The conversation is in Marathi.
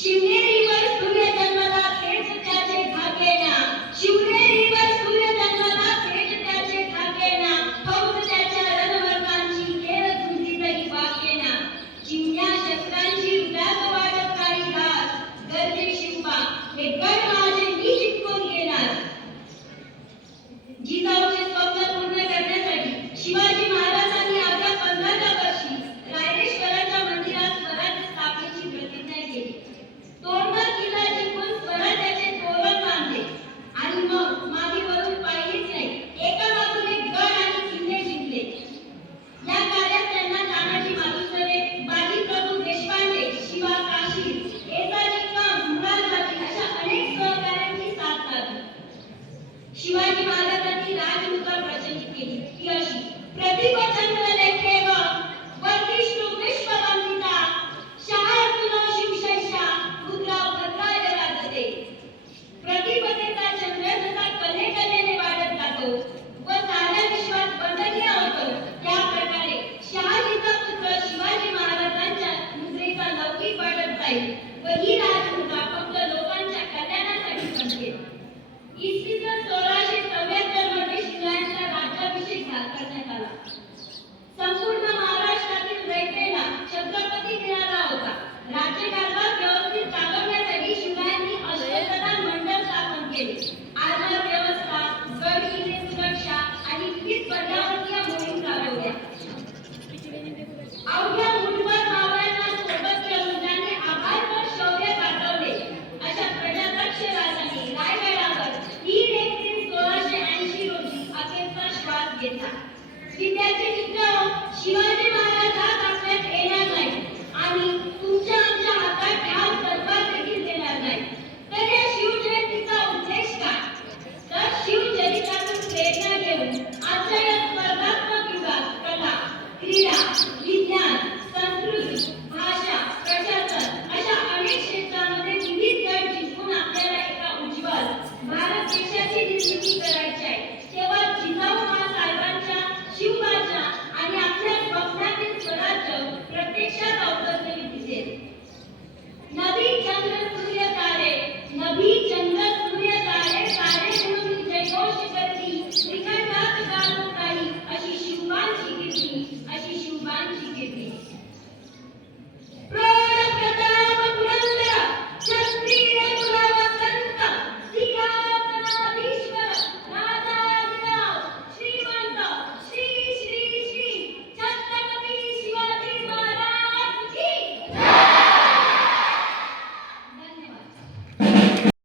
शिवनेरीवर सूर्य जन्मला तेच त्याचे धाकेना, शिवनेरीवर सूर्य जन्मला तेच त्याचे धाकेना, फौज त्याच्या रणवर्गांची केर झुंजीतही वाकेना, चिमण्या शस्त्रांची उडाग वाढत काही घास, गरजे शिवबा हे गड माझे मी जिंकून घेणार. जिजाऊचे स्वप्न पूर्ण करण्यासाठी शिवाजी महाराजांनी आपल्या 15व्या वर्षी रायरेश्वराच्या मंदिरात स्वराज्य स्थापनेची प्रतिज्ञा केली. तोरणा किल्ला जिंकून स्वराज्याचे तोरण बांधले आणि मग मागे वळून पाहिलेच नाही. एका मागून एक गड आणि किल्ले जिंकले. या कार्यात त्यांना तानाजी मालुसरे, बाजी प्रभू देशपांडे, शिवा काशी, येसाजी कम, मुरारबाजी अशा अनेक सहकाऱ्यांची साथ लाभली. शिवाजी महाराजांनी राजमुद्रा प्रचलित केली ती अशी: प्रतिपचंद्र लेखे वर्धिष्णु विश्ववंदिता, शार्दूल शिवशैषा मुद्रा भद्राय राजते. प्रतिपदेचा चंद्र जसा कलेकलेने वाढत जातो व साऱ्या विश्वात वंदनीय होतो, त्या प्रकारे शहाजीचा पुत्र शिवाजी महाराजांच्या मुद्रेचा लौकिक वाढत जाईल.